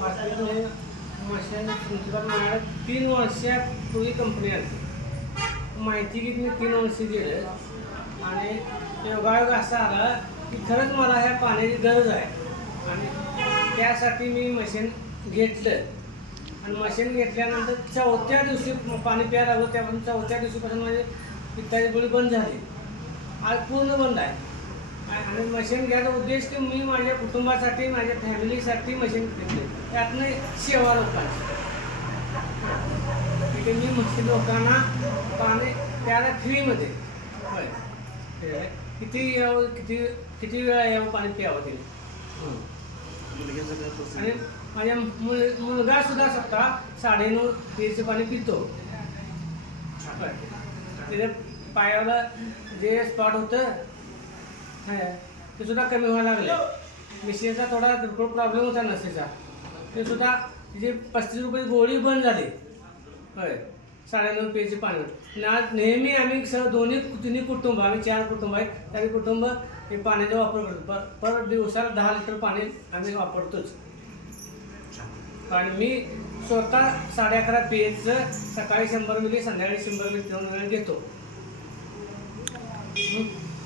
वाचल्यामुळे मशीन तुमच्या माझ्या 3 वर्षापूर्वी कंपनी आली माहिती की मी 3 वर्ष गेलं आणि योगायोग असा आला की खरंच मला ह्या पाण्याची गरज आहे आणि त्यासाठी मी मशीन घेतलं आणि मशीन घेतल्यानंतर 4थ्या दिवशी पाणी प्यायला लागलो. त्यापासून 4थ्या दिवशीपासून माझे पित्ताची गोळी बंद झाली. आज पूर्ण बंद आहे. आणि मशीन घ्यायचा उद्देश की मी माझ्या कुटुंबासाठी माझ्या फॅमिलीसाठी मशीन घेतली. त्यातनं सेवा लोकांची तिथे मी मशीन लोकांना पाणी प्यायला फ्रीमध्ये होय किती यावं किती वेळा यावं पाणी प्यावं तिने. आणि माझ्या मुलगा सुद्धा स्वतः 9:30 पियेचं पाणी पितो. त्याच्या पायाला जे स्पॉट होतं ते सुद्धा कमी व्हायला लागलं. मिशीचा थोडा किरकोळ प्रॉब्लेम होता नसेचा ते सुद्धा तिची 35 रुपये गोळी बंद झाली. होय 9:30 पियेचे पाणी. आज नेहमी आम्ही तिन्ही कुटुंब आम्ही 4 कुटुंब आहेत. त्याचे कुटुंब हे पाण्याचा वापर करतो. पर दिवसाला 10 लिटर पाणी आम्ही वापरतोच. आणि मी स्वतः 11:30 पियेचं सकाळी 100 मिली संध्याकाळी 100 मिली 2 वेळा घेतो.